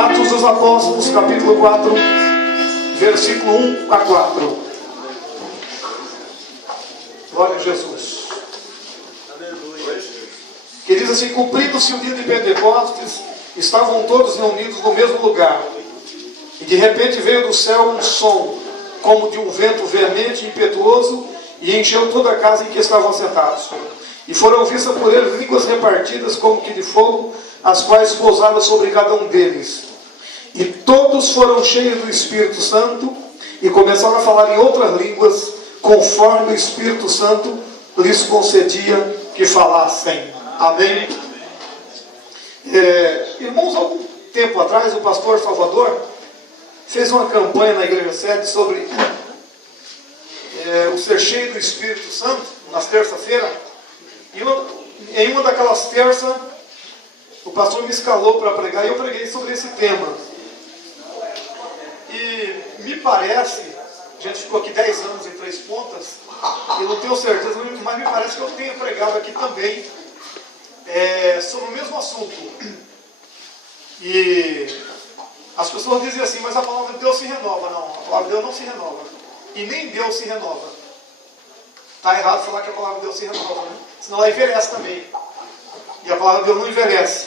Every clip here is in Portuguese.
Atos dos Apóstolos, capítulo 4, versículo 1 a 4. Glória a Jesus. Que diz assim: cumprindo-se o dia de Pentecostes, estavam todos reunidos no mesmo lugar. E de repente veio do céu um som, como de um vento veemente e impetuoso, e encheu toda a casa em que estavam sentados. E foram vistas por eles línguas repartidas como que de fogo, as quais pousaram sobre cada um deles. E todos foram cheios do Espírito Santo, e começaram a falar em outras línguas, conforme o Espírito Santo lhes concedia que falassem. Amém? Irmãos, algum tempo atrás, o pastor Salvador fez uma campanha na Igreja Sede sobre o ser cheio do Espírito Santo, nas terça-feiras. E em uma daquelas terças, o pastor me escalou para pregar, e eu preguei sobre esse tema. E me parece, a gente ficou aqui 10 anos em Três Pontas, eu não tenho certeza, mas me parece que eu tenho pregado aqui também sobre o mesmo assunto. E as pessoas dizem assim: mas a palavra de Deus se renova. Não, a palavra de Deus não se renova. E nem Deus se renova. Está errado falar que a palavra de Deus se renova, né? Senão ela envelhece também. E a palavra de Deus não envelhece.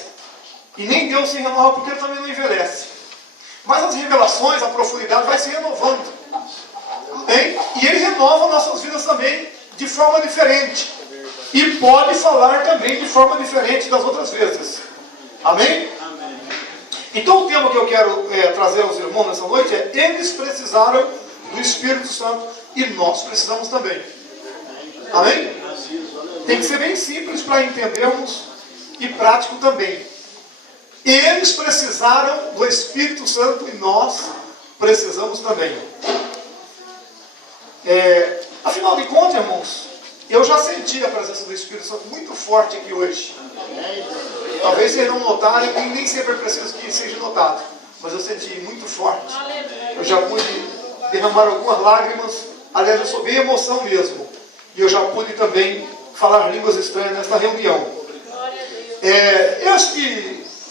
E nem Deus se renova porque Ele também não envelhece. Mas as revelações, a profundidade vai se renovando. Amém? E Ele renova nossas vidas também de forma diferente. E pode falar também de forma diferente das outras vezes. Amém? Amém. Então o tema que eu quero trazer aos irmãos nessa noite é: eles precisaram do Espírito Santo e nós precisamos também. Amém? Tem que ser bem simples para entendermos e prático também. Eles precisaram do Espírito Santo e nós precisamos também. Afinal de contas, irmãos, eu já senti a presença do Espírito Santo muito forte aqui hoje. Talvez vocês não notarem, e nem sempre é preciso que seja notado, mas eu senti muito forte. Eu já pude derramar algumas lágrimas. Aliás, eu sou bem emoção mesmo. E eu já pude também falar línguas estranhas nesta reunião.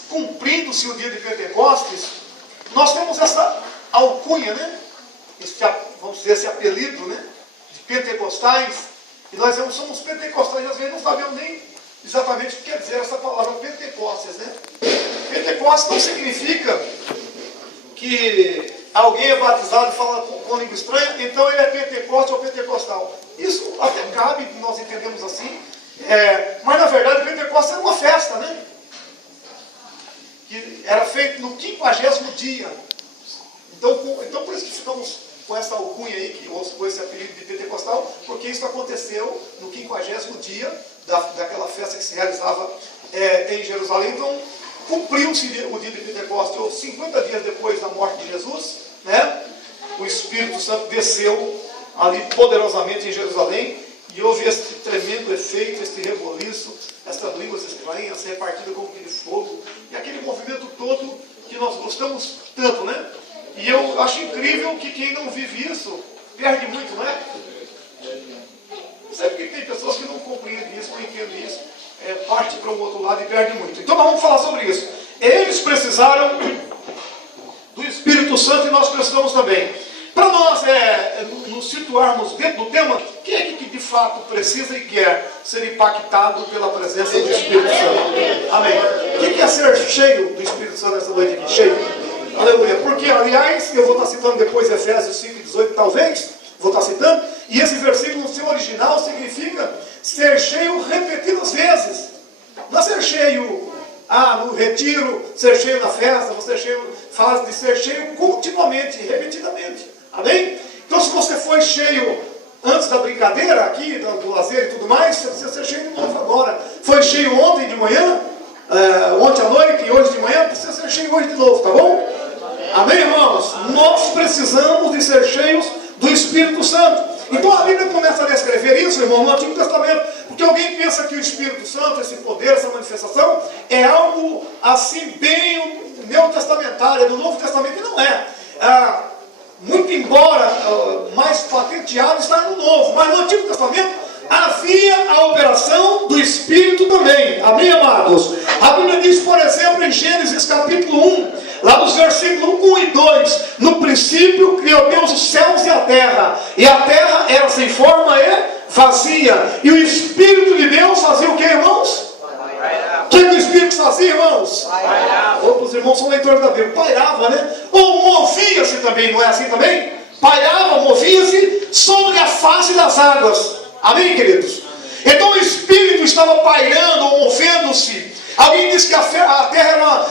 Cumprindo-se o dia de Pentecostes, nós temos essa alcunha, né? Vamos dizer, esse apelido, né? De pentecostais. E nós somos pentecostais, e às vezes não sabemos nem exatamente o que quer dizer essa palavra Pentecostes, né? Pentecostes não significa que alguém é batizado e fala com língua estranha, então ele é pentecostes ou pentecostal. Isso até cabe, nós entendemos assim. Mas na verdade Pentecostes era uma festa, né? Que era feito no 50º dia. Então por isso que ficamos com essa alcunha aí, com esse apelido de pentecostal, porque isso aconteceu no 50º dia daquela festa que se realizava em Jerusalém. Então cumpriu-se o dia de Pentecostes, ou 50 dias depois da morte de Jesus, né? O Espírito Santo desceu ali poderosamente em Jerusalém, e houve esse tremendo efeito, esse reboliço, essas línguas estranhas repartidas como que de fogo, e aquele movimento todo que nós gostamos tanto, né? E eu acho incrível que quem não vive isso perde muito, não é? Não sei porque tem pessoas que não compreendem isso, não entendem isso, parte para o outro lado e perde muito. Então nós vamos falar sobre isso. Eles precisaram do Espírito Santo e nós precisamos também. Para nós nos situarmos dentro do tema, quem é que de fato precisa e quer ser impactado pela presença do Espírito Santo? Amém. O que é ser cheio do Espírito Santo nessa noite aqui? Cheio. Aleluia. Porque, aliás, eu vou estar citando depois Efésios 5:18, talvez, vou estar citando, e esse versículo no seu original significa ser cheio repetidas vezes. Não é ser cheio no retiro, ser cheio na festa, faz de ser cheio continuamente, repetidamente. Amém? Então, se você foi cheio antes da brincadeira aqui, do lazer e tudo mais, você precisa ser cheio de novo agora. Foi cheio ontem de manhã, ontem à noite e hoje de manhã, precisa ser cheio hoje de novo, tá bom? Amém, irmãos? Nós precisamos de ser cheios do Espírito Santo. Então a Bíblia começa a descrever isso, irmão, no Antigo Testamento, porque alguém pensa que o Espírito Santo, esse poder, essa manifestação, é algo assim bem neotestamentário, do Novo Testamento, e não é. Muito embora mais patenteado está no Novo, mas no Antigo Testamento havia a operação do Espírito também. Amém, amados? A Bíblia diz, por exemplo, em Gênesis capítulo 1, lá nos versículos 1 e 2, no princípio criou Deus os céus e a terra era sem forma e vazia, e o Espírito de Deus fazia o que, irmãos? O que o Espírito fazia, irmãos? Os irmãos são leitores da Bíblia. Pairava, né? Ou movia-se também, não é assim também? Pairava, movia-se sobre a face das águas. Amém, queridos? Então o Espírito estava pairando ou movendo-se. Alguém diz que a terra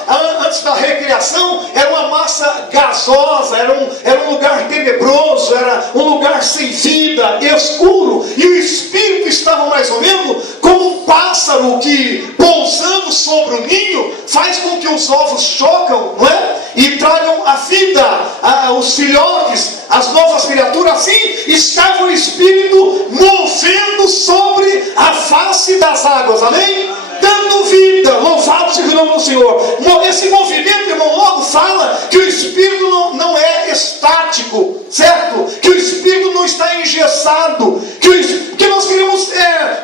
antes da recriação era uma massa gasosa, era um lugar tenebroso, era um lugar sem vida, escuro, e o Espírito estava mais ou menos como um pássaro que, pousando sobre o ninho, faz com que os ovos chocam, não é? E tragam a vida, os filhotes, as novas criaturas. Assim estava o Espírito movendo sobre a face das águas, amém? Dando vida, louvado seja o nome do Senhor. Esse movimento, irmão, logo fala que o Espírito não é estático, certo? Que o Espírito não está engessado, que nós queremos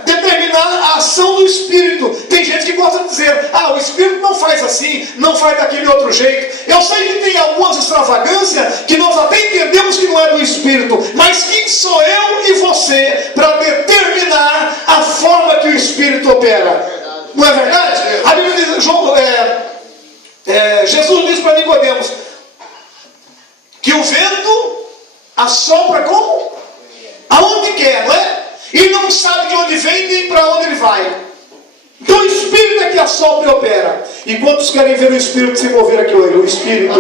determinar a ação do Espírito. Tem gente que gosta de dizer, o Espírito não faz assim, não faz daquele outro jeito. Eu sei que tem algumas extravagâncias que nós até entendemos que não é do Espírito, mas quem sou eu e você para determinar a forma que o Espírito opera? Não é verdade? A Bíblia diz, Jesus diz para Nicodemos que o vento assopra como? Aonde quer, não é? E não sabe de onde vem nem para onde ele vai. Então o Espírito é que assopra e opera. E quantos querem ver o Espírito se mover aqui hoje? O Espírito.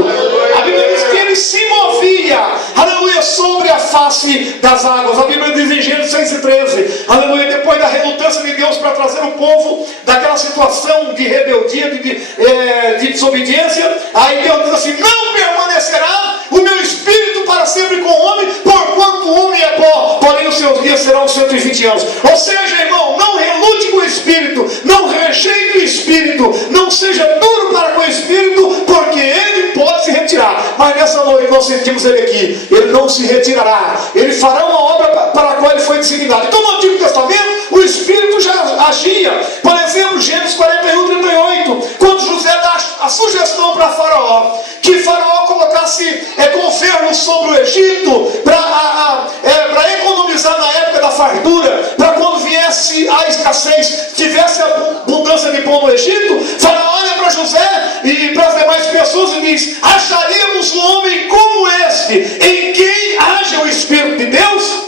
A Bíblia diz que ele se movia, aleluia, sobre a face das águas. A Bíblia diz em Gênesis 6:13, aleluia, depois da relutância de Deus para trazer o povo daquela situação de rebeldia, de desobediência, aí Deus diz assim, não permanecerá o meu Espírito para sempre com o homem, porquanto o homem é pó, porém os seus dias serão 120 anos. Ou seja, irmão, não relute com o Espírito, não rejeite o Espírito, não seja duro para com o Espírito, porque ele pode se retirar. Mas nessa noite nós sentimos ele aqui, ele não se retirará, ele fará uma obra para a qual ele foi designado. Então no Antigo Testamento o Espírito já agia. Por exemplo, Gênesis 41:38, quando José dá a sugestão para Faraó, que Faraó colocasse governo sobre o Egito para economizar na época da fartura, para quando viesse a escassez, tivesse abundância de pão no Egito. Faraó olha para José e para as demais pessoas e diz, acharíamos um homem como este, em quem haja o Espírito de Deus?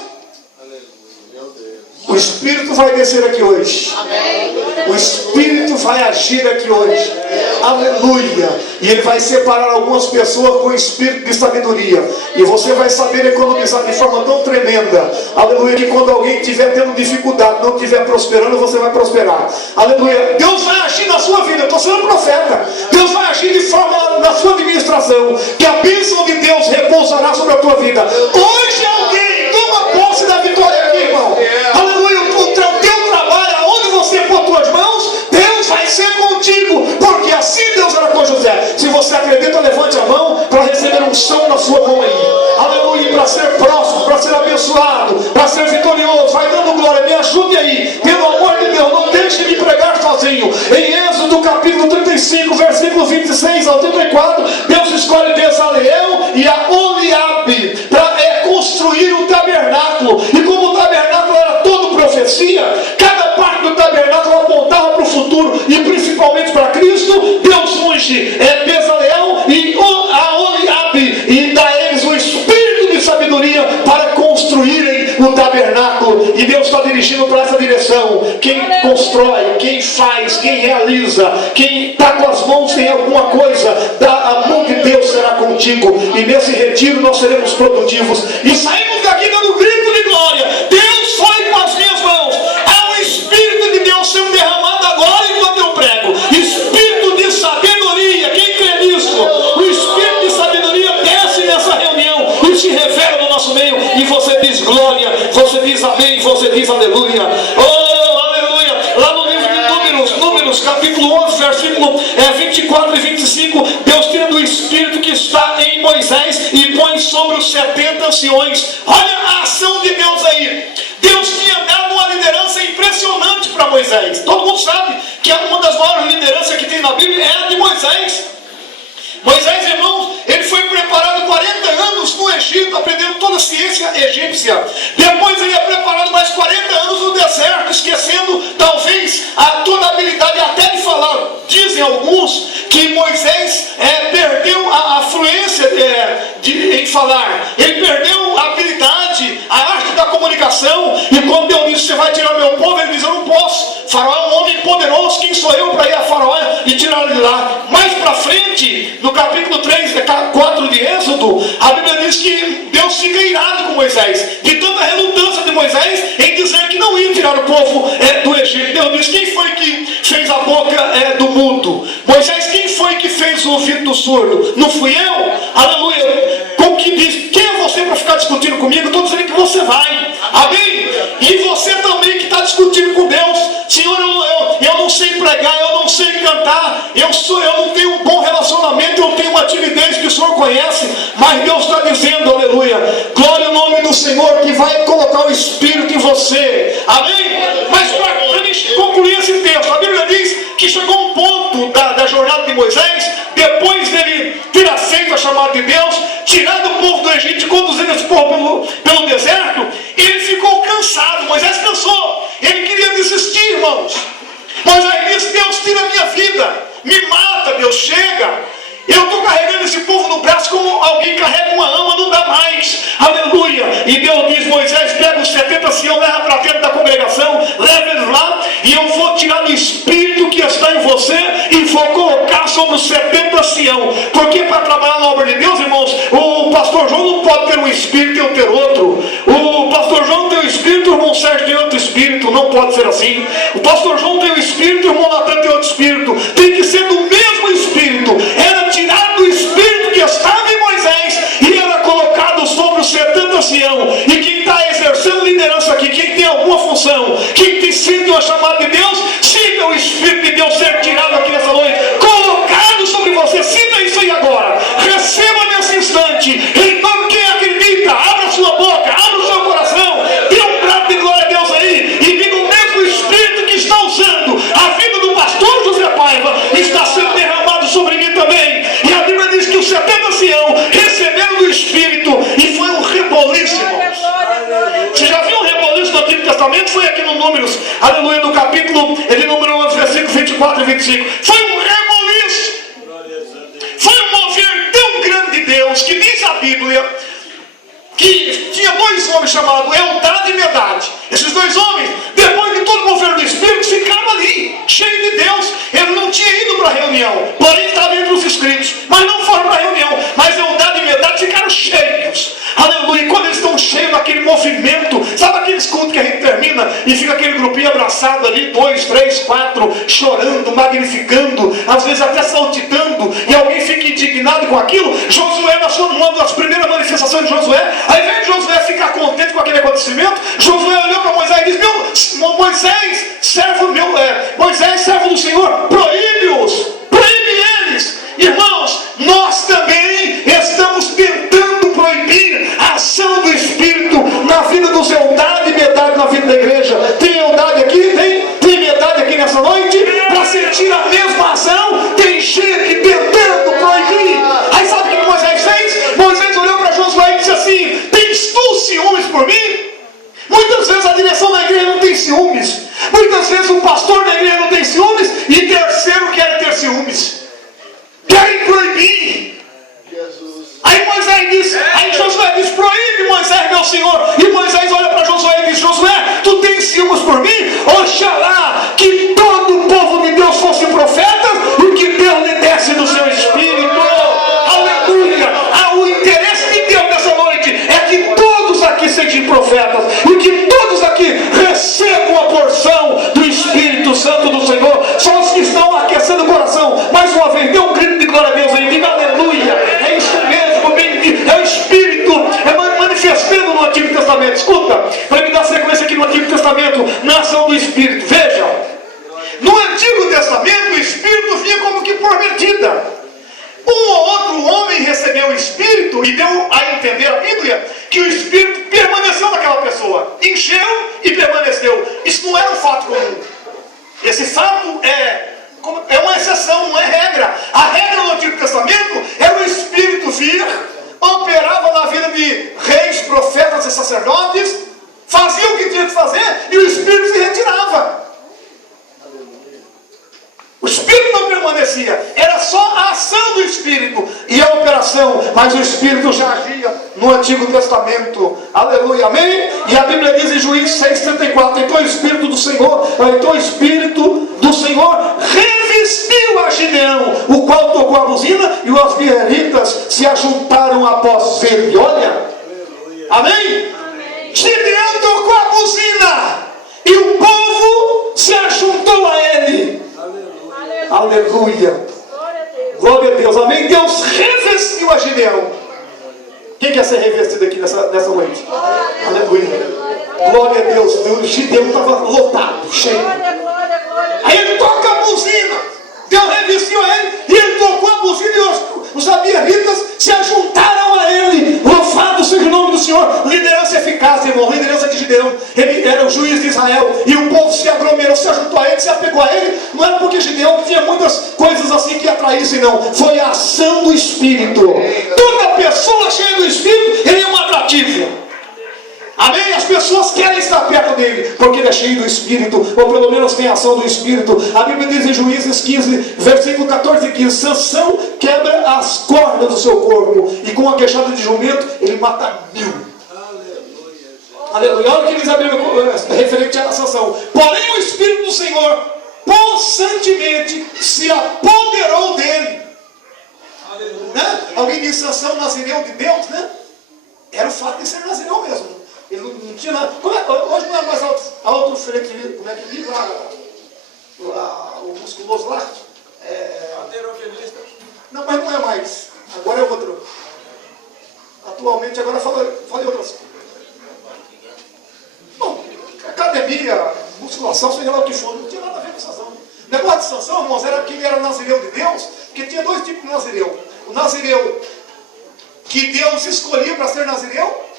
O Espírito vai descer aqui hoje. Amém. O Espírito vai agir aqui hoje. Aleluia. E ele vai separar algumas pessoas com o espírito de sabedoria. E você vai saber economizar de forma tão tremenda. Aleluia. Que quando alguém estiver tendo dificuldade, não estiver prosperando, você vai prosperar. Aleluia. Deus vai agir na sua vida. Eu estou sendo profeta. Deus vai agir de forma na sua administração. Que a bênção de Deus repousará sobre a tua vida. Hoje alguém toma posse da vitória aqui, irmão. Aleluia. O teu trabalho, aonde você pôr tuas mãos, Deus vai ser contigo, porque assim Deus era com José. Se você acredita, levante a mão para receber unção na sua mão aí. Aleluia, para ser próximo, para ser abençoado, para ser vitorioso. Vai dando glória, me ajude aí, pelo amor de Deus, não deixe de pregar sozinho. Em Êxodo capítulo 35, versículo 26 ao 34, Deus escolhe Bezaleel e a Oliabe para construir o tabernáculo. E como o tabernáculo era todo profecia, cada parte do tabernáculo apontava para o futuro e principalmente para Cristo. Deus unge Bezaleel e a Oliabe e dá a eles o espírito de sabedoria para construírem o tabernáculo. E Deus está dirigindo para essa direção. Quem constrói, quem faz, quem realiza, quem está com as mãos em alguma coisa, a mão de Deus será contigo. E nesse retiro nós seremos produtivos e saímos daqui dando grito de glória. Deus foi com as minhas mãos. Há o Espírito de Deus sendo derramado agora enquanto eu prego. Espírito de sabedoria, quem crê nisso? O Espírito de sabedoria desce nessa reunião e se revela no nosso meio. E você diz glória, você diz amém, você diz aleluia. Oh, aleluia. Lá no livro de Números capítulo 11, versículo 24 e 25, Deus tira do Espírito que está em Moisés e põe sobre os 70 anciões. Olha a ação de Deus aí. Deus tinha dado uma liderança impressionante para Moisés. Todo mundo sabe que é uma das maiores lideranças que tem tem na Bíblia é a de Moisés. Moisés, irmãos, ele foi preparado 40 anos no Egito, aprendendo toda a ciência egípcia. Depois ele é preparado mais 40 anos no deserto, esquecendo talvez toda a habilidade até de falar. Dizem alguns que Moisés perdeu a fluência em falar. Ele perdeu a habilidade, a arte da comunicação. E quando Deus disse: você vai tirar meu povo, ele diz: eu não posso. Faraó é um homem poderoso, quem sou eu para ir a Faraó e tirar ele de lá? Mais para frente, no capítulo 3, 4 de Êxodo, a Bíblia diz que Deus fica irado com Moisés, de tanta relutância de Moisés em dizer que não ia tirar o povo do Egito. Deus diz: quem foi que fez a boca do mudo? Moisés, quem foi que fez o ouvido do surdo? Não fui eu? Aleluia. Como que diz: quem é você para ficar discutindo comigo? Estou dizendo que você vai. Amém? E você também que está discutindo com Deus: Senhor, eu não sei pregar, eu não sei cantar, eu não tenho um bom relacionamento, eu tenho uma timidez que o Senhor conhece, mas Deus está dizendo, aleluia, glória ao nome do Senhor, que vai colocar o Espírito em você. Amém? Mas para mim concluir esse texto, a Bíblia diz que chegou um ponto da jornada de Moisés, depois dele ter aceito a chamada de Deus, tirado o povo do Egito e conduzindo esse povo pelo deserto, ele ficou cansado. Moisés cansou, ele queria desistir, irmãos. Moisés disse: Deus, tira a minha vida, me mata, Deus, chega. Eu estou carregando esse povo no braço como alguém carrega uma lama, não dá mais. Aleluia. E Deus diz: Moisés, pega os 70 anciãos, leva para dentro da congregação, leva eles lá, e eu vou tirar o Espírito que está em você e vou colocar sobre os 70 anciãos. Porque para trabalhar na obra de Deus, irmãos, o pastor João não pode ter um espírito e eu ter outro. O pastor João tem um espírito, o irmão Sérgio tem outro espírito. Não pode ser assim. O pastor João tem um espírito, o irmão Natan tem outro espírito. Tem que ser do mesmo espírito. Era tirado o espírito que estava em Moisés e era colocado sobre os 70 anciãos. E quem está exercendo liderança aqui, quem tem alguma função, quem tem sido uma chamada de Deus, sinta o Espírito de Deus ser tirado aqui nessa noite, colocado sobre você. Sinta isso aí agora, receba nesse instante, em nome de quem acredita. Abra sua boca, abra o seu coração, dê um prato de glória a Deus aí e diga: o mesmo Espírito que está usando a vida do pastor José Paiva está sendo derramado sobre mim também. E a Bíblia diz que os 70 anciãos receberam do Espírito e foi um reboliço, irmãos. Você já viu um reboliço no Antigo Testamento? Foi aqui no Números, aleluia, no capítulo de número 11, versículos 24 e 25. Foi um reboliço. Foi um mover tão grande de Deus que diz a Bíblia que tinha dois homens chamados Eldad e Medad. Esses dois homens, depois de todo o mover do Espírito, ficaram ali, cheios de Deus. Eles não tinham ido para a reunião, porém estavam entre os inscritos, mas não foram para a reunião. Mas Eldad e Medad ficaram cheios, aleluia. E quando eles estão cheios daquele movimento, sabe aqueles cultos que a gente termina e fica aquele grupinho abraçado ali, 2, 3, 4, chorando, magnificando, às vezes até saltitando, e alguém fica indignado com aquilo. Josué, uma das primeiras manifestações de Josué, ao invés de Josué ficar contente com aquele acontecimento, Josué olhou para Moisés e disse: Moisés, servo do Senhor, proíbe-os, proíbe eles. Irmãos, nós também estamos tentando proibir a ação do Espírito na vida dos Eldad e Medad, na vida da igreja. Tem Eldad aqui? Tem Medad aqui nessa noite? Para sentir a mesma ação, tem gente tentando proibir. Aí sabe o que Moisés fez? Moisés olhou para Josué e disse assim: tens tu ciúmes por mim? Muitas vezes a direção da igreja não tem ciúmes. Muitas vezes o pastor da igreja não tem ciúmes e terceiro quer ter ciúmes. Querem proibir. Aí Josué disse: proíbe, Moisés, meu senhor. E Moisés olha para Josué e diz: Josué, tu tens ciúmes por mim? Oxalá que todo o povo de Deus fosse profeta e que Deus lhe desse do seu espírito. Aleluia. O interesse de Deus nessa noite é que todos aqui sejam profetas e que todos aqui recebam a porção do Espírito Santo do Senhor. Só os que estão aquecendo o coração. Mais uma vez, dê um grito de glória a Deus aí, diga aleluia. É isso mesmo, é o Espírito manifestando no Antigo Testamento. Escuta, para me dar sequência aqui no Antigo Testamento, na ação do Espírito. Veja, no Antigo Testamento o Espírito vinha como que por medida. Um ou outro homem recebeu o Espírito e deu a entender a Bíblia que o Espírito permaneceu naquela pessoa, encheu e permaneceu. Isso não era um fato comum. Esse fato é É uma exceção, não é regra. A regra no Antigo Testamento era o Espírito vir, operava na vida de reis, profetas e sacerdotes, fazia o que tinha que fazer e o Espírito se retirava. O Espírito não permanecia, era só a ação do Espírito e a operação, mas o Espírito já agia no Antigo Testamento. Aleluia, amém? E a Bíblia diz em Juízes 6,34: então o Espírito do Senhor revestiu a Gideão, o qual tocou a buzina, e os midianitas se ajuntaram após ele. Olha, amém? Gideão tocou a buzina e o povo se ajuntou a ele. Aleluia. Glória a Deus. Amém. Deus revestiu a Gideão. Quem quer ser revestido aqui nessa noite? Aleluia. Glória a Deus. O Gideão estava lotado, cheio. Aí ele toca a buzina. Deus revestiu a ele e ele tocou a buzina e os abianitas se ajuntaram a ele. Louvado seja o nome do Senhor. Liderança eficaz, irmão. Liderança de Gideão. Ele era o juiz de Israel e o povo se aglomerou, se ajuntou a ele, se apegou a ele. Não era porque Gideão tinha muitas coisas assim que atraíssem, não. Foi a ação do Espírito. Toda pessoa cheia do Espírito, ele é um atrativo. Amém? As pessoas querem estar perto dele, porque ele é cheio do Espírito, ou pelo menos tem a ação do Espírito. A Bíblia diz em Juízes 15, versículo 14 e 15: Sansão quebra as cordas do seu corpo, e com a queixada de jumento, ele mata 1000. Aleluia. Olha o que diz a Bíblia referente a Sansão: porém o Espírito do Senhor possantemente se apoderou dele. Né? Alguém diz Sansão, nazireu de Deus, né? Era o fato de ser nazireu mesmo. Ele não tinha nada. Hoje não é mais alto frequente, como é que diz lá, o musculoso lá? Alterofilista. Não, mas não é mais. Agora é outro. Atualmente, agora falei outras coisas. Bom, academia, musculação, seja lá o que for, não tinha nada a ver com Sansão. O negócio de Sansão, irmãos, era que ele era nazireu de Deus, porque tinha dois tipos de nazireu. O nazireu que Deus escolhia para ser nazireu,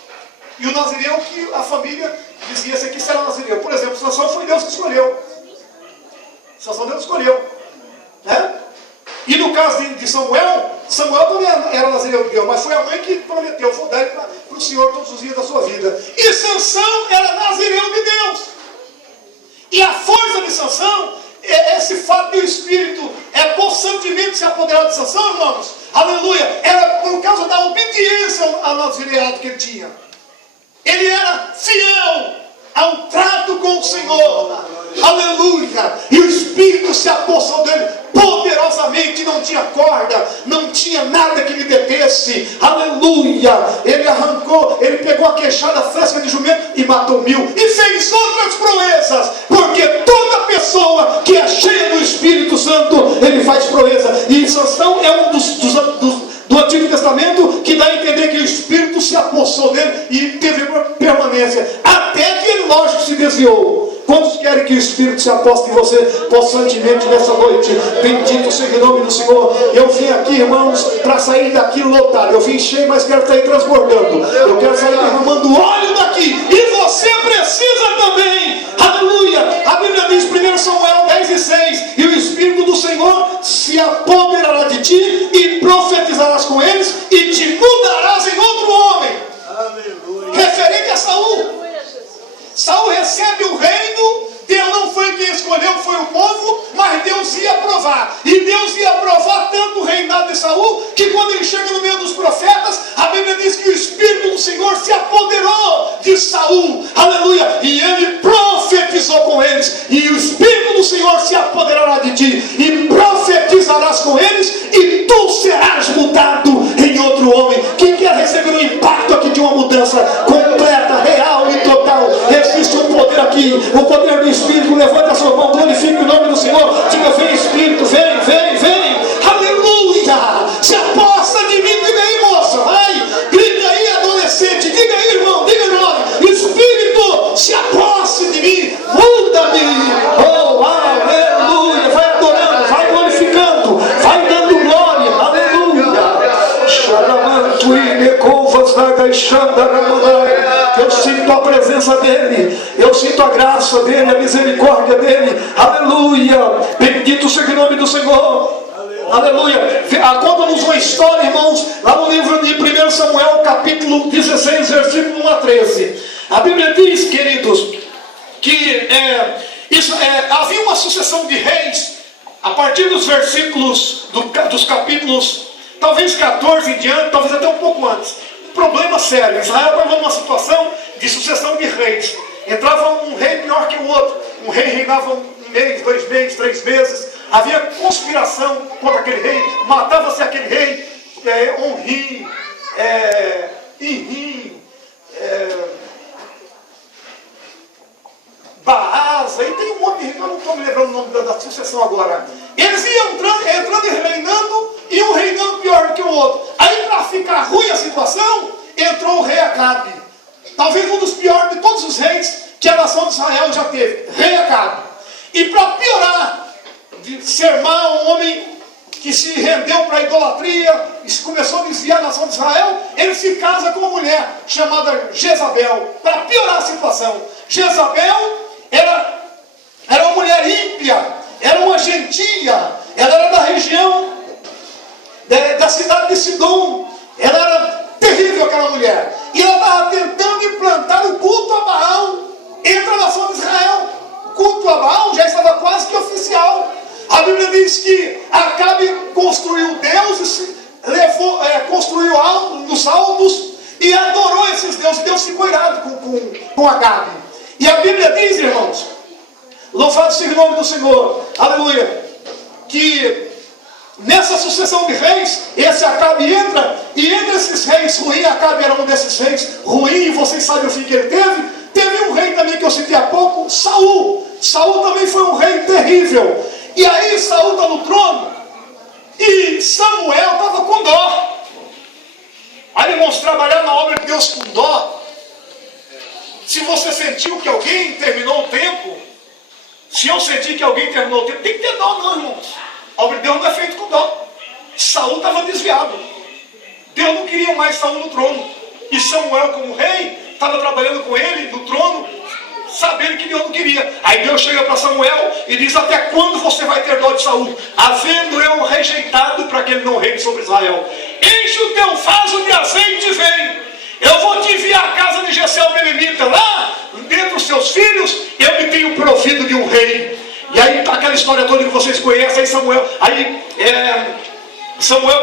e o nazireu que a família dizia: esse aqui será nazireu. Por exemplo, Sansão foi Deus que escolheu. Sansão Deus escolheu. Né? E no caso de Samuel também era nazireu de Deus, mas foi a mãe que prometeu: vou dar para o Senhor todos os dias da sua vida. E Sansão era nazireu de Deus. E a força de Sansão é esse fato de o Espírito possantemente se apoderar de Sansão, irmãos. Aleluia. Era por causa da obediência ao nazireado que ele tinha. Ele era fiel ao trato com o Senhor. Aleluia. E o Espírito se apossou dele poderosamente. Não tinha corda, não tinha nada que lhe detesse. Aleluia. Ele arrancou, ele pegou a queixada fresca de jumento e matou 1000. E fez outras proezas. Porque toda pessoa que é cheia do Espírito Santo, ele faz proeza. E Sansão é um do Antigo Testamento que dá a entender que o Espírito se apossou dele e teve permanência, até que ele, lógico, se desviou. Quantos querem que o Espírito se aposte em você possantemente nessa noite? Bendito seja o nome do Senhor. Eu vim aqui, irmãos, para sair daqui lotado. Eu vim cheio, mas quero sair transbordando. Eu quero sair derramando óleo daqui, e você precisa também. Aleluia. A Bíblia diz, 1 Samuel 10:6: e o Espírito do Senhor se apoderará de ti, e profetizarás com eles, e te mudarás em outro homem. Aleluia. Referente a Saul. Saul recebe o reino. Deus não foi quem escolheu, foi o povo, mas Deus ia aprovar. E Deus ia aprovar tanto o reinado de Saul, que quando ele chega no meio dos profetas, a Bíblia diz que o Espírito do Senhor se apoderou de Saul. Aleluia. E ele profetizou com eles. E o Espírito do Senhor se apoderará de ti, e profetizarás com eles, e tu serás mudado em outro homem. Quem quer receber um impacto aqui de uma mudança completa, real e total? Existe um poder aqui, o poder do Espírito. Levanta a sua mão, glorifique o nome do Senhor. Diga: vem Espírito, vem, vem, vem. Aleluia. Se aposta de mim. Diga aí, moça, vai. Grita aí, adolescente. Diga aí, irmão, diga, irmão. Espírito, se aposte de mim. Muda-me. Oh, aleluia. Vai adorando, vai glorificando, vai dando glória. Aleluia. Xaramanto e necova. Eu sinto a presença dele, eu sinto a graça dele, a misericórdia dele. Aleluia, bendito seja o nome do Senhor. Aleluia. Conta-nos uma história, irmãos, lá no livro de 1 Samuel, capítulo 16, versículo 1 a 13. A Bíblia diz, queridos, que havia uma sucessão de reis, a partir dos versículos dos capítulos, talvez 14 em diante, talvez até um pouco antes. Um problema sério. Israel estava numa situação de sucessão de reis. Entrava um rei pior que o outro. Um rei reinava 1 mês, 2 meses, 3 meses. Havia conspiração contra aquele rei. Matava-se aquele rei. Onrim, Inrim, Baasa, e tem um monte de rei, eu não estou me lembrando o nome da sucessão agora. Eles iam entrando e reinando, e um reinando pior do que o outro. Aí, para ficar ruim a situação, entrou o rei Acabe. Talvez um dos piores de todos os reis que a nação de Israel já teve. Rei Acabe. E para piorar, de ser mau, um homem que se rendeu para a idolatria e começou a desviar a nação de Israel, ele se casa com uma mulher chamada Jezabel. Para piorar a situação, Jezabel era uma mulher ímpia, era uma gentia, ela era da região da cidade de Sidom. Ela era terrível, aquela mulher. E ela estava tentando implantar o culto a Baal entre a nação de Israel. O culto a Baal já estava quase que oficial. A Bíblia diz que Acabe construiu deuses, construiu nos altos e adorou esses deuses. Deus ficou irado com Acabe. E a Bíblia diz, irmãos, louvado seja o nome do Senhor, aleluia, que nessa sucessão de reis, esse Acabe entra, e entre esses reis ruins, Acabe era um desses reis ruins, e vocês sabem o fim que ele teve. Teve um rei também que eu citei há pouco, Saul. Saul também foi um rei terrível. E aí Saul está no trono, e Samuel estava com dó. Aí, irmãos, trabalhar na obra de Deus com dó. Se você sentiu que alguém terminou o tempo, se eu senti que alguém terminou o tempo, tem que ter dó não, irmãos. A obra de Deus não é feita com dó. Saul estava desviado. Deus não queria mais Saul no trono. E Samuel, como rei, estava trabalhando com ele no trono, sabendo que Deus não queria. Aí Deus chega para Samuel e diz: até quando você vai ter dó de Saul? Havendo eu rejeitado para que ele não reine sobre Israel. Enche o teu vaso de azeite e vem. Eu vou te enviar a casa de Jessé o Belemita. Lá, dentre os seus filhos, eu me tenho provido de um rei. E aí está aquela história toda que vocês conhecem. Samuel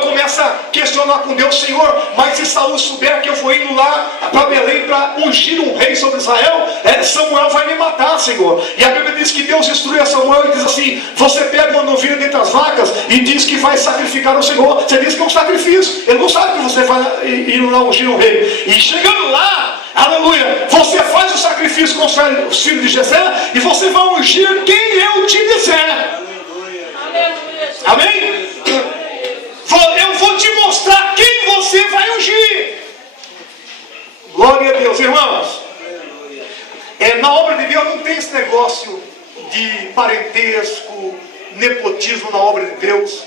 começa a questionar com Deus: Senhor, mas se Saul souber que eu vou indo lá para Belém para ungir um rei sobre Israel, Samuel vai me matar, Senhor. E a Bíblia diz que Deus instrui a Samuel e diz assim: você pega uma novilha dentre as vacas e diz que vai sacrificar ao Senhor. Você diz que é um sacrifício. Ele não sabe que você vai ir lá ungir um rei. E chegando lá, aleluia, você faz o sacrifício com os filhos de Jessé e você vai ungir quem eu te disser. Amém? Eu vou te mostrar quem você vai ungir. Glória a Deus, irmãos. Na obra de Deus não tem esse negócio de parentesco, nepotismo na obra de Deus.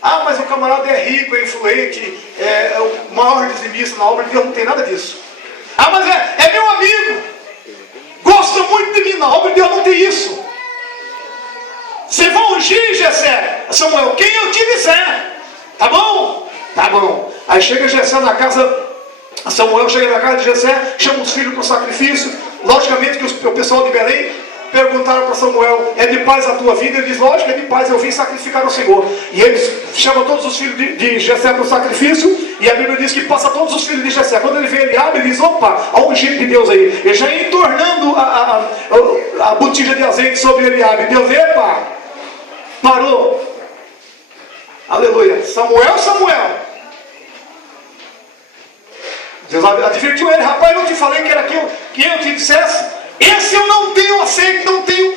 Ah, mas o camarada é rico, é influente, é o maior dizimista. Na obra de Deus não tem nada disso. Ah, mas é meu amigo, gosta muito de mim. Na obra de Deus não tem isso. Você vai ungir, Jessé, Samuel, quem eu te disser. Tá bom? Tá bom. Aí chega Jessé na casa, Samuel chega na casa de Jessé, chama os filhos para o sacrifício. Logicamente que o pessoal de Belém perguntaram para Samuel: é de paz a tua vida? Ele diz: lógico, é de paz, eu vim sacrificar ao Senhor. E eles chamam todos os filhos de Jessé para o sacrifício, e a Bíblia diz que passa todos os filhos de Jessé. Quando ele vê Eliabe, ele diz: opa, há um ungido de Deus aí. Ele já ia entornando a botija de azeite sobre Eliabe. Deus, epa, parou. Aleluia. Samuel. Deus advertiu ele: rapaz, eu não te falei que era quem eu te dissesse? Esse eu não tenho aceito, não tenho,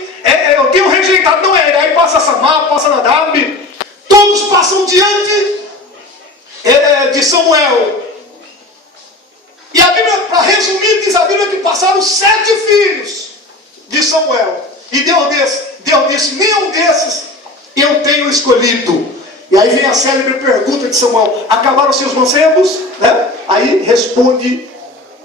eu tenho rejeitado, não é ele. Aí passa Samar, passa Nadab, todos passam diante de Samuel. E a Bíblia, para resumir, diz a Bíblia que passaram 7 filhos de Samuel. E Deus disse: nenhum desses eu tenho escolhido. E aí vem a célebre pergunta de Samuel: acabaram-se os mancebos? Né? Aí responde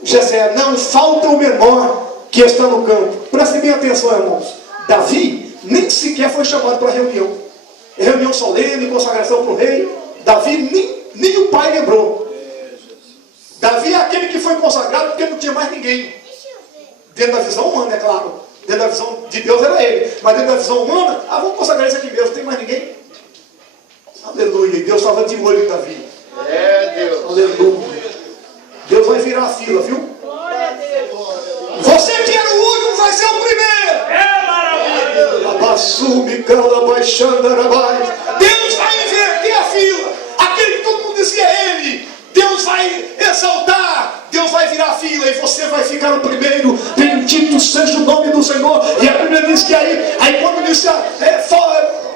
Jessé: não, falta o menor que está no campo. Prestem bem atenção, irmãos. Davi nem sequer foi chamado para a reunião. Reunião solene, consagração para o rei. Davi nem o pai lembrou. Davi é aquele que foi consagrado porque não tinha mais ninguém. Dentro da visão humana, é claro. Dentro da visão de Deus era ele. Mas dentro da visão humana, vamos consagrar isso aqui mesmo, não tem mais ninguém. Aleluia. E Deus estava de olho em Davi. Deus. Aleluia. Deus vai virar a fila, viu? Glória a Deus. Você que era o último vai ser o primeiro. Deus vai inverter a fila. Aquele que todo mundo dizia ele, Deus vai exaltar, Deus vai virar a fila e você vai ficar o primeiro. Bendito seja o nome do Senhor. E a Bíblia diz que aí quando disse,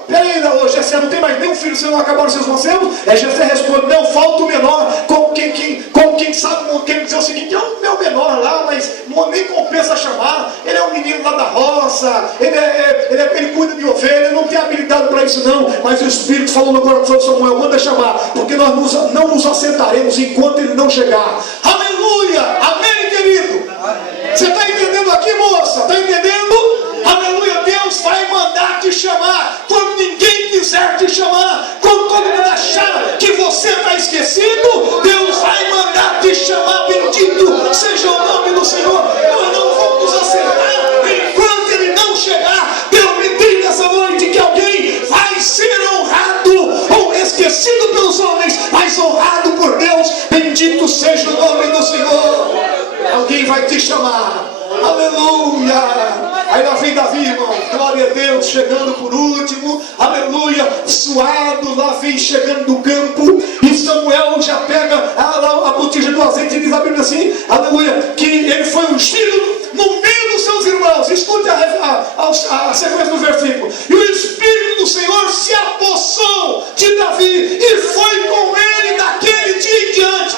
peraí, Jessé, não tem mais nenhum filho, você não acabaram seus mancebos? Jessé responde: não, falta o menor. Como quem sabe, quem dizer o seguinte: é o meu menor lá, mas não nem compensa chamar. Ele é um menino lá da roça, ele cuida de ovelha, não tem habilidade para isso não. Mas o Espírito falou no coração de Samuel: manda chamar, porque nós não nos assentaremos enquanto ele não chegar. Aleluia, amém, querido? Amém. Você está entendendo aqui, moça? Está entendendo? Aleluia, Deus vai mandar te chamar quando ninguém quiser te chamar. Quando todo mundo achar que você está esquecido, Deus vai mandar te chamar. Bendito seja o nome do Senhor. Nós não vamos nos acertar enquanto ele não chegar. Deus me diga essa noite que alguém vai ser honrado, ou esquecido pelos homens, mas honrado por Deus. Bendito seja o nome do Senhor. Alguém vai te chamar. Aleluia. Aí lá vem Davi, irmão, glória a Deus, chegando por último, aleluia, suado, lá vem chegando do campo, e Samuel já pega a botija do azeite, e diz a Bíblia assim, aleluia, que ele foi ungido no meio dos seus irmãos. Escute a sequência do versículo: e o Espírito do Senhor se apossou de Davi, e foi com ele daquele dia em diante.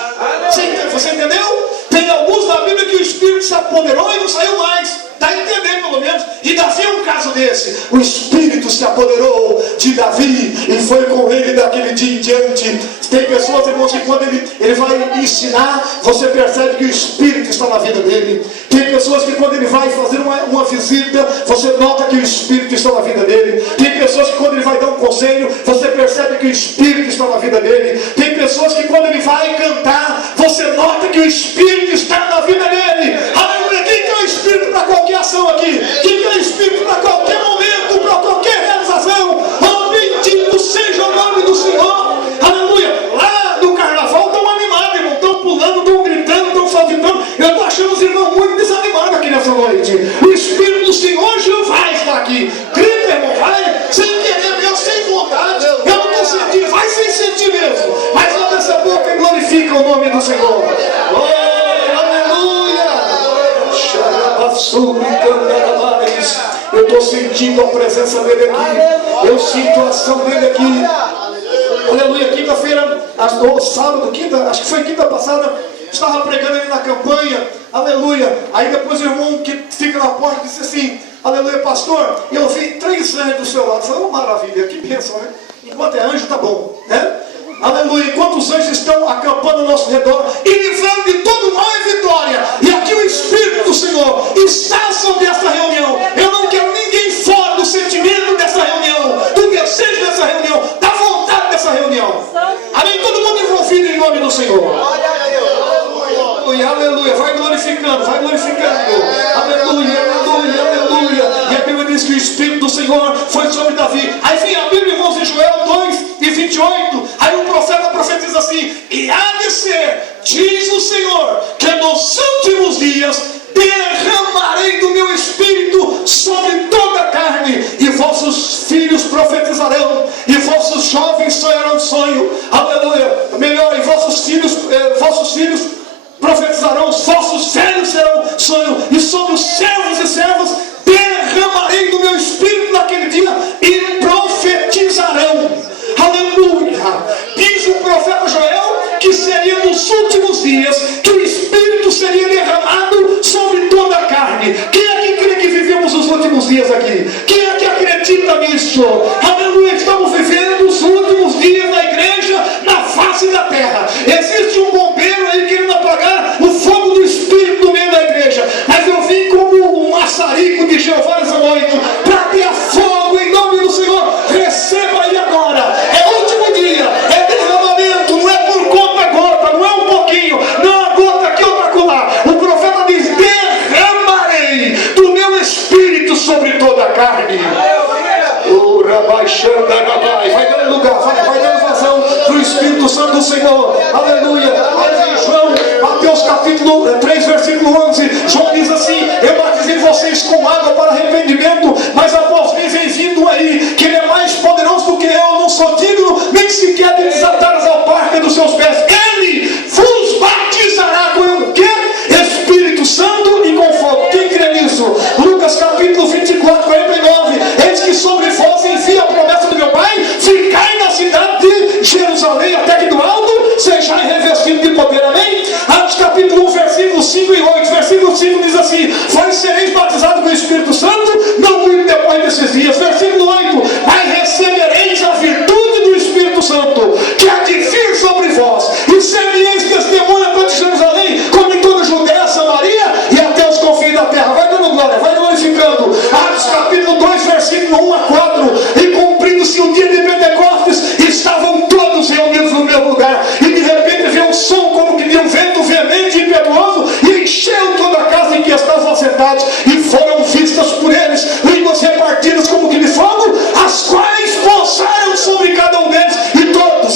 Você entendeu? Tem alguns na Bíblia que o Espírito se apoderou e não saiu mais. Está entendendo pelo menos? E Davi é um caso desse. O Espírito se apoderou de Davi e foi com ele daquele dia em diante. Tem pessoas, irmãos, que quando ele vai ensinar, você percebe que o Espírito está na vida dele. Tem pessoas que quando ele vai fazer uma visita, você nota que o Espírito está na vida dele. Tem pessoas que quando ele vai dar um conselho, você percebe que o Espírito está na vida dele. Tem pessoas que quando ele vai cantar, você nota que o Espírito está na vida dele. Aleluia! Quem tem o Espírito para qualquer ação aqui? Quem tem o Espírito para qualquer momento, para qualquer realização? Oh, bendito seja o nome do Senhor. Aleluia! Lá no carnaval estão animados, irmão. Estão pulando, estão gritando, estão saltitando. Eu estou achando os irmãos muito desanimados aqui nessa noite. O Espírito do Senhor Jeová está aqui. Grita, irmão, vai sem querer mesmo, sem vontade. Eu não estou sentindo, vai sem sentir mesmo. Mas abre essa boca e glorifica o nome do Senhor. Oh, eu estou sentindo a presença dele aqui. Eu sinto a ação dele aqui. Aleluia. Quinta-feira, sábado, acho que foi quinta passada, estava pregando ali na campanha. Aleluia. Aí depois o irmão que fica na porta disse assim: aleluia, pastor, eu vi 3 anjos do seu lado. Eu falei: oh, maravilha, que bênção, né? Enquanto é anjo, tá bom, né? Aleluia. Enquanto os anjos estão acampando ao nosso redor e livrando de todo mal e vitória, e aqui o Espírito do Senhor está sobre essa reunião. Eu não quero ninguém fora do sentimento dessa reunião, do desejo dessa reunião, da vontade dessa reunião. Amém? Todo mundo envolvido em nome do Senhor. Aleluia, aleluia. Vai glorificando, vai glorificando. Aleluia, aleluia, aleluia. E a Bíblia diz que o Espírito do Senhor foi sobre Davi. Aí vem a Bíblia, irmãos, em Joel 2:28. Aí o profeta profetiza assim: e há de ser, diz o Senhor, que nos últimos dias derramarei do meu Espírito sobre toda a carne, e vossos filhos profetizarão, e vossos jovens sonharão sonho. Aleluia. Melhor, e vossos filhos profetizarão, os vossos velhos serão sonho, e sobre os servos e servas derramarei do meu Espírito naquele dia, e profetizarão. Aleluia. Diz o profeta Joel que seria nos últimos dias que o Espírito seria derramado sobre toda a carne. Quem é que crê que vivemos os últimos dias aqui? Quem é que acredita nisso? Aleluia. Estamos vivendo os últimos dias Vai dando lugar, vai dando vazão para o Espírito Santo do Senhor. Aleluia. Aí vem João, Mateus capítulo 3, versículo 11. João diz assim: eu batizei vocês com água para arrependimento, mas após mim vem vindo aí, que ele é mais poderoso do que eu não sou digno nem sequer de desatar as alparcas dos seus pés. Ele vos batizará com o quê? Espírito Santo e com fogo. Quem crê nisso? Lucas capítulo 24, 49. Eis que sobre vós envia a promessa do meu Pai, ficai na cidade de Jerusalém, até que do alto sejais revestido de poder. Amém? Atos capítulo 1, versículos 5 e 8. Versículo 5 diz assim: vós sereis batizados com o Espírito Santo, não muito depois desses dias. Versículo 8: mas recebereis a virtude do Espírito Santo, que há de vir sobre vós, e sereis testemunha tanto em Jerusalém, como em toda a Judéia, Samaria e até os confins da terra. Vai dando glória, vai glorificando. Atos capítulo 2, versículo 1 a 4. E cumprindo-se o dia de Pentecostes, estavam todos reunidos no mesmo lugar, e de repente veio um som como que de um vento veemente e impetuoso, e encheu toda a casa em que estavam assentados, e foram vistas por eles línguas repartidas como que de fogo, as quais pousaram sobre cada um deles, e todos,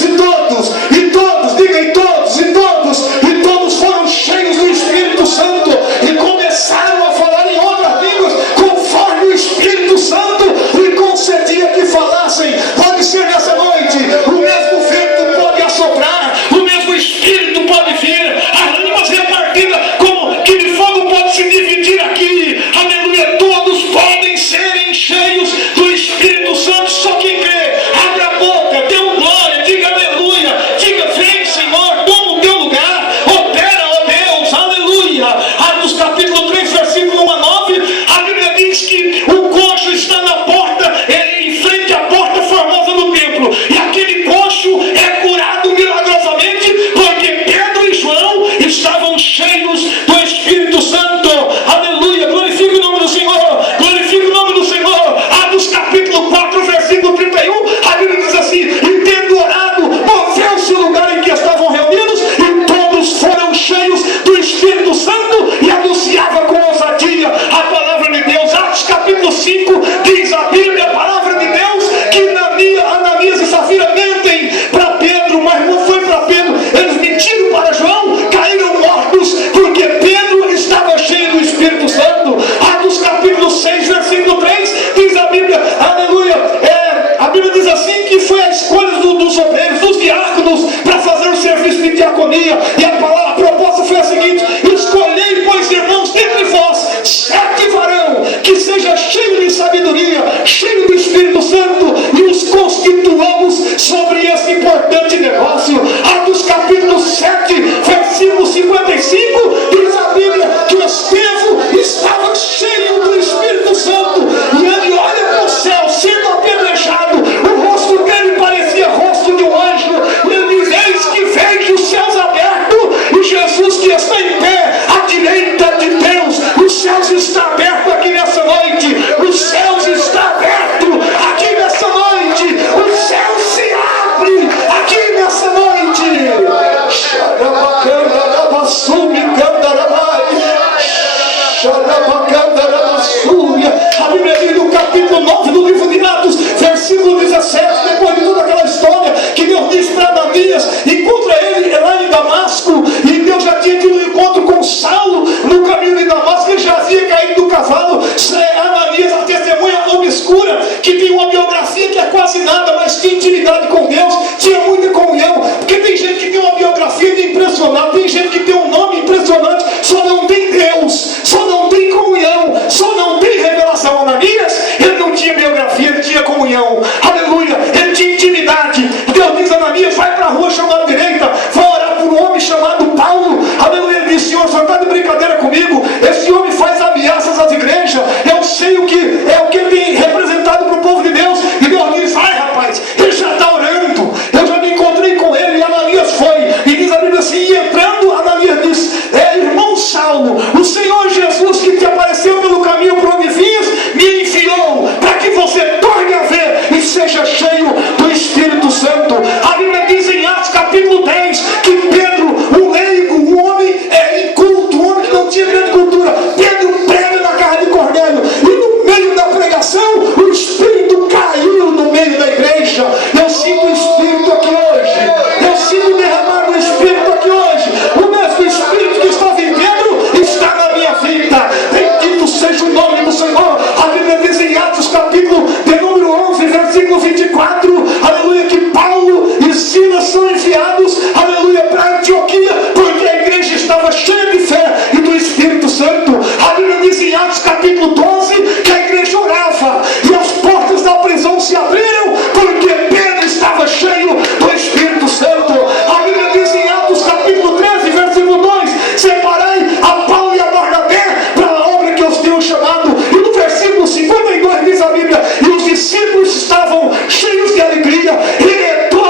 diga, e todos foram cheios do Espírito Santo, e começaram a falar em outras línguas, conforme o Espírito Santo lhe concedia que falassem. Pode ser nessa noite, o mesmo vento pode assoprar, o mesmo Espírito pode vir, as línguas repartidas como que de fogo pode se dividir aqui, aleluia, todos podem serem cheios do Espírito Santo. Só quem crê, abre a boca, dê um glória, diga aleluia, diga vem Senhor, toma o teu lugar, opera, ó Deus, aleluia. Atos capítulo 3, versículo 1 a 9, a Bíblia diz que o coxo está na porta, em frente à porta formosa do templo, e aquele coxo é curado milagrosamente, porque Pedro e João estavam cheios do Espírito Santo. Aleluia, glorifique o nome do Senhor, glorifique o nome do Senhor. Atos capítulo 4, versículo 31, a Bíblia diz assim: e tendo orado, moveu-se o lugar em que estavam reunidos, e todos foram cheios do Espírito Santo, e anunciava com ousadia a palavra de Deus. Atos capítulo 5, diz a Bíblia, a palavra de Deus, que Ananias e Safira mentem para Pedro, mas não foi para Pedro, eles mentiram para João, caíram mortos, porque Pedro estava cheio do Espírito Santo. Atos capítulo 6, versículo 3, diz a Bíblia, aleluia, a Bíblia diz assim, que foi a escolha dos obreiros, dos diáconos, para fazer o serviço de diaconia, e a proposta foi a seguinte: escolhei, pois, irmãos, dentre vós 7 varão, que seja cheio de sabedoria, cheio do Espírito Santo, e os constituamos sobre esse importante negócio. Atos capítulo 7, versículo 55, diz a Bíblia que Estevão estava cheio do Espírito Santo, e ele olha para o céu, sendo apedrejado, o rosto dele parecia rosto de um anjo, e ele diz: eis que vejo os céus abertos, e Jesus que está em pé à direita de Deus. Os céus estão abertos aqui nessa noite, os céus estão abertos aqui nessa noite, o céu se abre aqui nessa noite. A Bíblia diz no capítulo 9 do livro de Atos, versículo 17, depois de toda aquela história que Deus disse para Ananias, encontra ele lá em Damasco, e Deus já tinha tido um encontro com Saulo no caminho de Damasco, ele já havia caído do cavalo. Ananias, a testemunha obscura, que tem uma biografia que é quase nada, mas tinha intimidade com Deus, tinha muita comunhão, porque tem gente que tem uma biografia de impressionante, tem gente que tem um nome impressionante, só não tem Deus, só não tem comunhão, só não tem revelação. Ananias, ele não tinha biografia, ele tinha comunhão, aleluia, ele tinha intimidade. Deus diz a Ananias: vai para a rua chamada direita, vai orar por um homem chamado Paulo, aleluia. Ele diz: Senhor, só está de brincadeira comigo, esse homem faz ameaças às igrejas, eu sei o que ele tem representado para o povo de Deus. E Deus diz: vai rapaz, ele já está orando, eu já enviados, aleluia, para Antioquia, porque a igreja estava cheia de fé e do Espírito Santo. A Bíblia diz em Atos capítulo 12 que a igreja orava e as portas da prisão se abriram porque Pedro estava cheio do Espírito Santo. A Bíblia diz em Atos capítulo 13, versículo 2: separai a Paulo e a Barnabé para a obra que eu os tenho chamado. E no versículo 52 diz a Bíblia: e os discípulos estavam cheios de alegria e do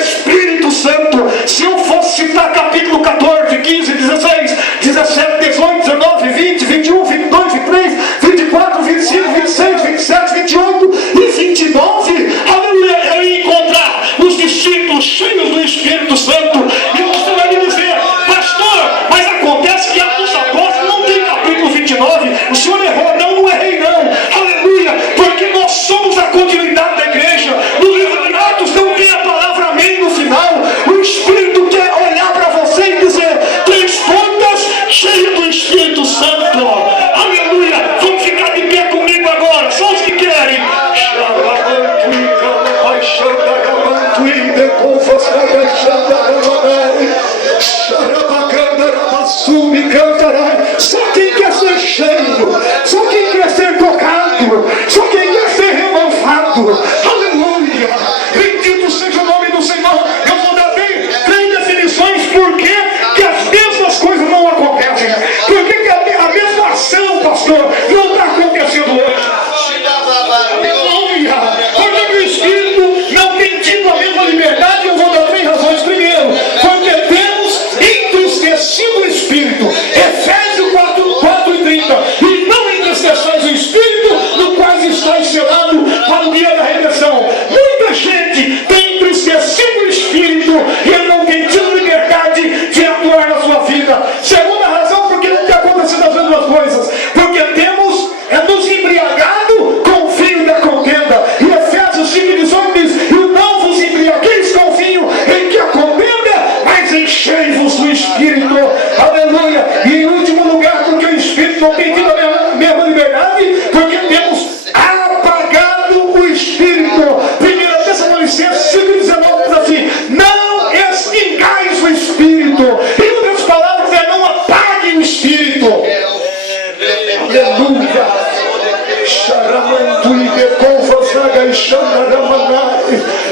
Espírito Santo. Se eu fosse citar capítulo 14, 15, 16, 17, 18, 19, 20, 21, 22, 23, 24, 25, 26, 27, 28 e 29, aleluia, eu ia encontrar os discípulos cheios do Espírito Santo. E você vai me dizer: pastor, mas acontece que Atos dos Apóstolos não tem capítulo 29, o senhor errou. Não errei não, aleluia, porque nós somos a continuidade da igreja. No livro de Atos não tem a palavra amém no final. O Espírito quer olhar para você e dizer: transportas cheio do Espírito Santo, aleluia. Vamos ficar de pé comigo agora, só os que querem. Só quem quer ser cheio, só quem quer ser tocado, só quem quer ser renovado, aleluia. Bendito seja o nome do Senhor. Eu vou dar bem 3 definições por que as mesmas coisas não acontecem. Por que a mesma ação, pastor, não está acontecendo hoje? Aleluia. Por que o Espírito não tem tido a mesma liberdade? Eu vou dar 3 razões. Primeiro, porque temos entristecido o Espírito. Efésios 4 e 30. E não entristeçais o Espírito, no qual está enselado para o dia da redenção. Muita gente tem entristecido o Espírito e ele não tem tido liberdade de atuar na sua vida. Segunda razão, porque não tem acontecido as mesmas coisas. Porque temos nos embriagado com o vinho da contenda. E Efésios 5:18 diz: e não vos embriagueis com o vinho em que a contenda, mas enchei-vos do Espírito. Aleluia. E em último lugar, porque o Espírito não tem tido a mesma liberdade, porque temos apagado o Espírito. 1 Tessalonicenses 5:19 diz assim: não extingais o Espírito. Em outras palavras, é: não apague o Espírito. Aleluia.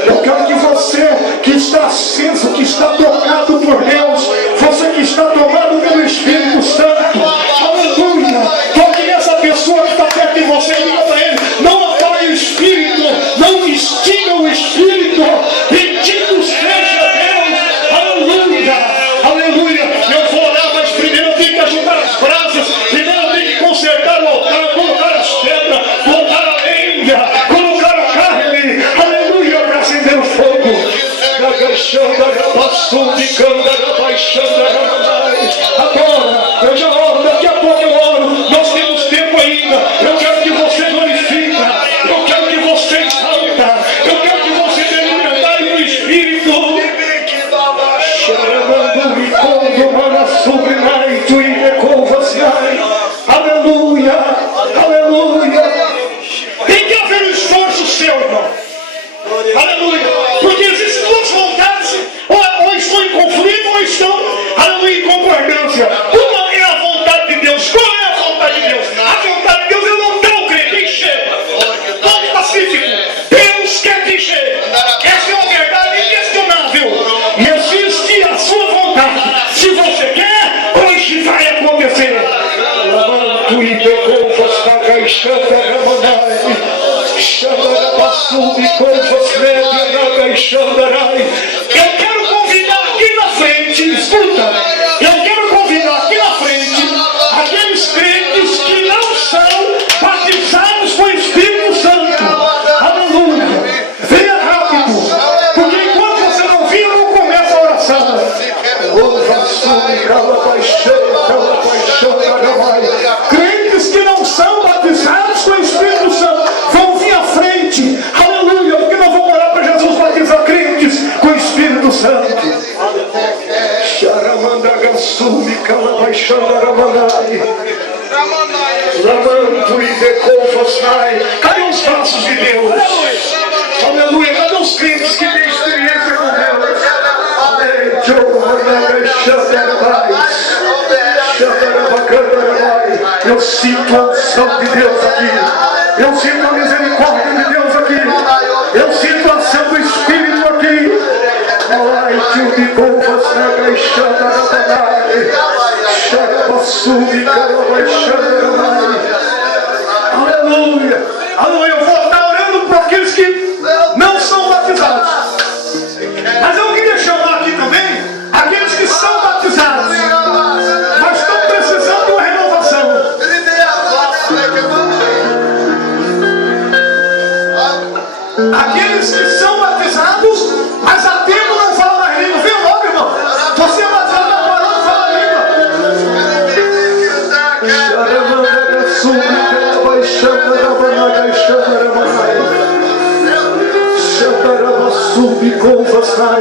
Eu quero que você que está aceso, que está tocado por Deus, você que está tomado pelo Espírito Santo, aleluia, toque nessa pessoa que está perto de você e diga para ele: não apague o Espírito, não extinga o Espírito. Bendito seja Deus, aleluia, aleluia. Eu vou orar, mas primeiro eu tenho que ajudar as brasas, primeiro eu tenho que consertar o altar, colocar as pedras, botar a lenha, colocar a carne, aleluia, para acender o fogo. Agora, eu já oro, daqui a pouco eu oro, nós temos tempo ainda. Eu quero que você glorifica, eu quero que você exalta, eu quero que você dê liberdade no Espírito. Aleluia, aleluia. Tem que haver um esforço seu, irmão. Aleluia. Porque existem 2 vontades: ou estão em conflito, ou estão, aleluia, em concordância. Uma é a vontade de Deus. Qual é a vontade de Deus? A vontade de Deus é não ter o crente encher. Ponto pacífico. Deus quer te encher. Essa é uma verdade inquestionável. E existe a sua vontade. Se você quer, hoje vai acontecer. Eu quero convidar aqui na frente, escuta, eu quero convidar aqui na frente aqueles crentes que não são batizados com o Espírito Santo. Aleluia. Venha rápido, porque enquanto você não vir, eu não começo a oração. Crentes que não são batizados com o Espírito Santo vão vir à frente. Aleluia, porque nós vamos orar para Jesus batizar crentes com o Espírito Santo. Cadê os braços de Deus? Aleluia, cadê os crentes que têm experiência com Deus? Eu sinto a unção de Deus aqui. Eu sinto a misericórdia de Deus aqui. Eu sinto a ação do Espírito aqui. Ai, tio de culpas, nega e chama da banai. Chama sube, caramba, aleluia. Aleluia. Eu vou estar orando por aqueles que não são batizados. Mas eu queria chamar aqui também aqueles que são batizados, mas estão precisando de uma renovação. Aqueles que são batizados, mas há tempo não falam mais língua. Vem logo, irmão. Você é batizado agora, não fala língua.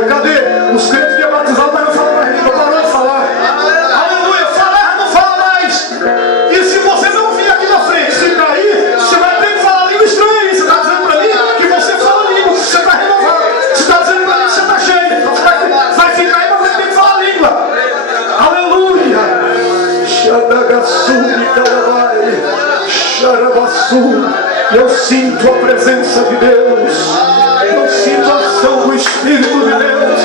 Cadê? Os crentes que é batizado, mas não falam mais língua. Parou de falar. Aleluia. Falar não fala mais. E se você não vir aqui na frente, se cair, você vai ter que falar língua estranha aí. Você está dizendo para mim que você fala língua, que você está renovado. Você está dizendo para mim que você está cheio. Então você vai ficar aí, mas vai ter que falar língua. Aleluia. Eu sinto a presença de Deus. Eu sinto a ação do Espírito de Deus.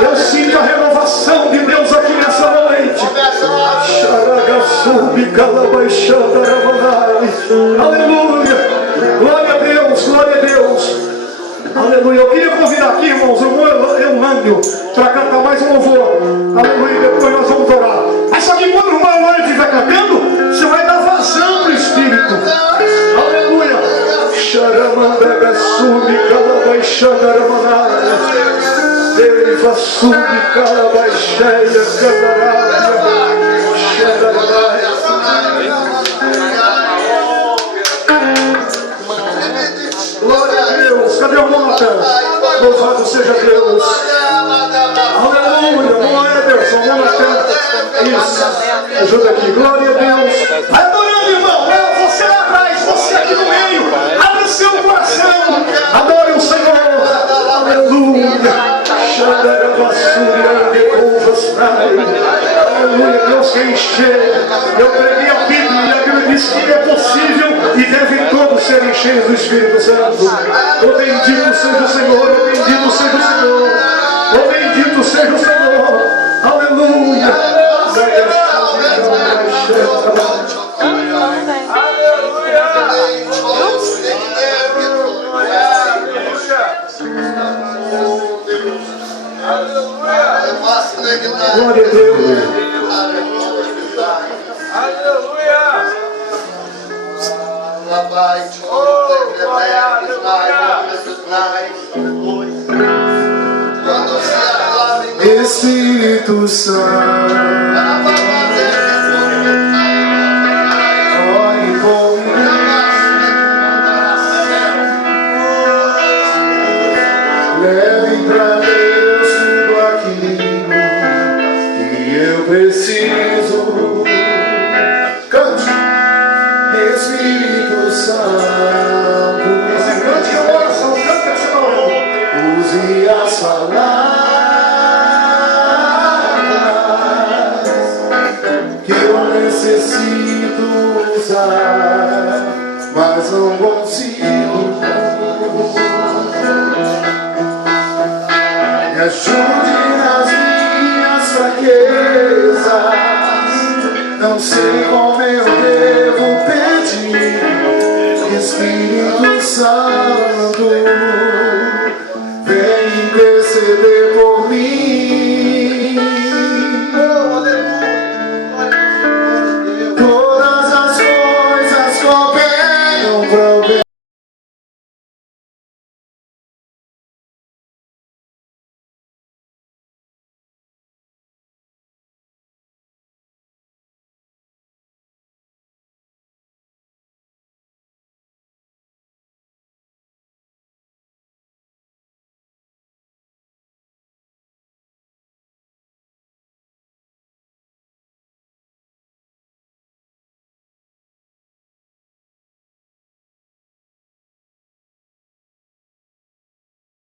Eu sinto a renovação de Deus aqui nessa noite. Aleluia. Glória a Deus, glória a Deus. Aleluia. Eu queria convidar aqui, irmãos, o irmão Eulândio para cantar mais um louvor. Aleluia. Depois nós vamos orar. Mas só que quando o irmão Eulândio estiver cantando, você vai dar vazão para o Espírito. Aleluia. Xaramandaga sumi calabaixanaramanara. Deiva sumi calabaixeia candarabia. Xaramandaga. Glória a Deus. Cadê o irmão Natan? Louvado seja Deus. Aleluia. Glória a Deus. O irmão Natan. Isso. Ajuda aqui. Glória a Deus. Vai adorando, irmão. Você lá atrás. Você aqui no meio. Abra o seu coração. Adore o Senhor. Aleluia. Aleluia. Deus quer encher. Eu preguei a Bíblia e a Bíblia diz que é possível e devem todos serem cheios do Espírito Santo. O bendito seja o Senhor. O bendito seja o Senhor. O bendito seja o Senhor. Aleluia. Glória a Deus. Aleluia. Espírito Santo, ore por mim. Leve pra Deus tudo aquilo que eu preciso. Cante. Espírito Santo, você cante a oração, canta essa oração. Use as palavras que eu necessito usar, mas não consigo. Me ajude nas minhas fraquezas, não sei como eu devo pedir. Espírito Santo, vem interceder por mim.